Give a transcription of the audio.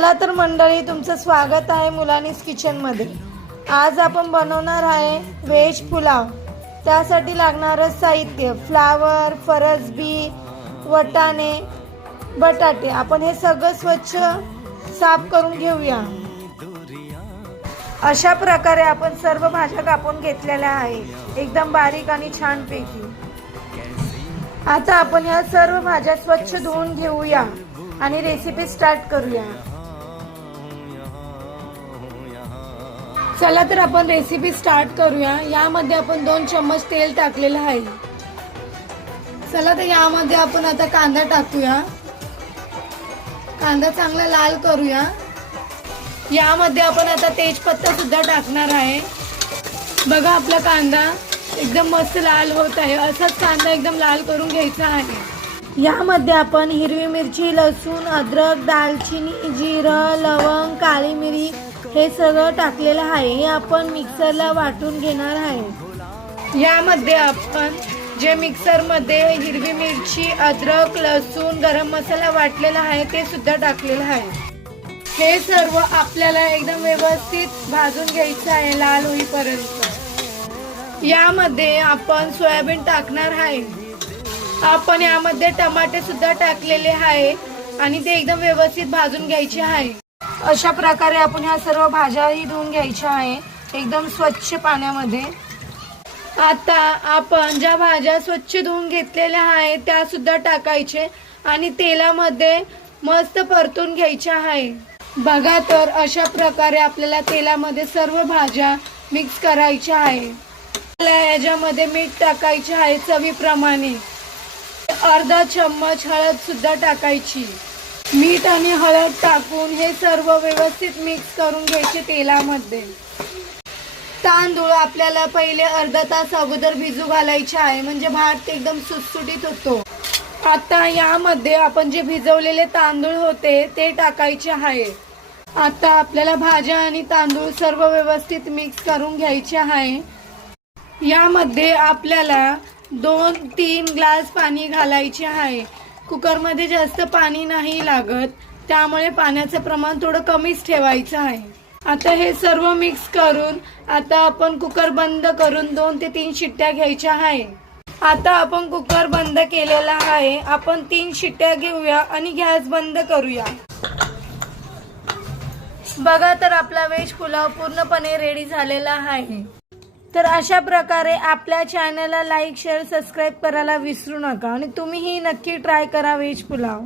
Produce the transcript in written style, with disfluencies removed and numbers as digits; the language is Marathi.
चला तर मंडळी, तुमचं स्वागत आहे मुलानीस किचनमध्ये। आज आपण बनवणार आहे व्हेज पुलाव। त्यासाठी लागणारं साहित्य फ्लावर, फरसबी, वटाणे, बटाटे। आपण हे सगळं स्वच्छ साफ करून घेऊया। अशा प्रकारे आपण सर्व भाज्या कापून घेतलेल्या आहेत, एकदम बारीक आणि छान पैकी। आता आपण या सर्व भाज्या स्वच्छ धुवून घेऊया आणि रेसिपी स्टार्ट करूया। चला तर आपण रेसिपी स्टार्ट करूया। यामध्ये आपण 2 चम्मच तेल टाकलेलं आहे। चला तर यामध्ये आपण आता कांदा टाकूया। कांदा चांगला लाल करूया। यामध्ये आपण आता तेजपत्ता सुद्धा टाकणार आहे। बघा, आपला कांदा एकदम मस्त लाल होत आहे। असाच कांदा एकदम लाल करून घ्यायचा आहे। यामध्ये आपण हिरवी मिरची, लसूण, अद्रक, दालचिनी, जिरं, लवंग, काळी मिरी हे सगळं टाकलेलं आहे। हे आपण मिक्सरला वाटून घेणार आहे। यामध्ये आपण जे मिक्सर मध्ये हिरवी मिरची, अद्रक, लसूण, गरम मसाला वाटलेला आहे ते सुद्धा टाकलेलं आहे। हे सर्व आपल्याला एकदम व्यवस्थित भाजून घ्यायचं आहे, लाल होईपर्यंत। यामध्ये आपण सोयाबीन टाकणार आहे। आपण यामध्ये टमाटे सुद्धा टाकलेले आहे आणि ते एकदम व्यवस्थित भाजून घ्यायचे आहे। अशा प्रकारे आपण ह्या सर्व भाज्याही धुवून घ्यायच्या आहे एकदम स्वच्छ पाण्यामध्ये। आता आपण ज्या भाज्या स्वच्छ धुवून घेतलेल्या आहेत त्या सुद्धा टाकायचे आणि तेलामध्ये मस्त परतून घ्यायच्या आहे। बघा तर अशा प्रकारे आपल्याला तेलामध्ये सर्व भाज्या मिक्स करायच्या आहे। याच्यामध्ये मीठ टाकायचे आहे चवीप्रमाणे। अर्धा चम्मच हळद सुद्धा टाकायची। मीठ आणि हळद टाकून हे सर्व व्यवस्थित मिक्स करून घ्यायचे तेलामध्ये। तांदूळ आपल्याला पहिले अर्धा तास अगोदर भिजू घालायचे आहे, म्हणजे भात एकदम सुटसुटीत होतो। आता यामध्ये आपण जे भिजवलेले तांदूळ होते ते टाकायचे आहे। आता आपल्याला भाज्या आणि तांदूळ सर्व व्यवस्थित मिक्स करून घ्यायचे आहे। यामध्ये आपल्याला 2-3 ग्लास पाणी घालायचे आहे। कुकरमध्ये जास्त पाणी नाही लागत, त्यामुळे पाण्याचं प्रमाण थोडं कमीच ठेवायचं आहे। आता हे सर्व मिक्स करून आता आपण कुकर बंद करून 2 ते 3 शिट्ट्या घ्यायच्या आहे। आता आपण कुकर बंद केलेला आहे। आपण 3 शिट्ट्या घेऊया आणि गॅस बंद करूया। बघा तर आपला व्हेज पुलाव पूर्णपणे रेडी झालेला आहे। तर अशा प्रकारे आपल्या चॅनलला लाईक, शेअर, सबस्क्राईब करायला विसरू नका आणि तुम्हीही नक्की ट्राय करा व्हेज पुलाव।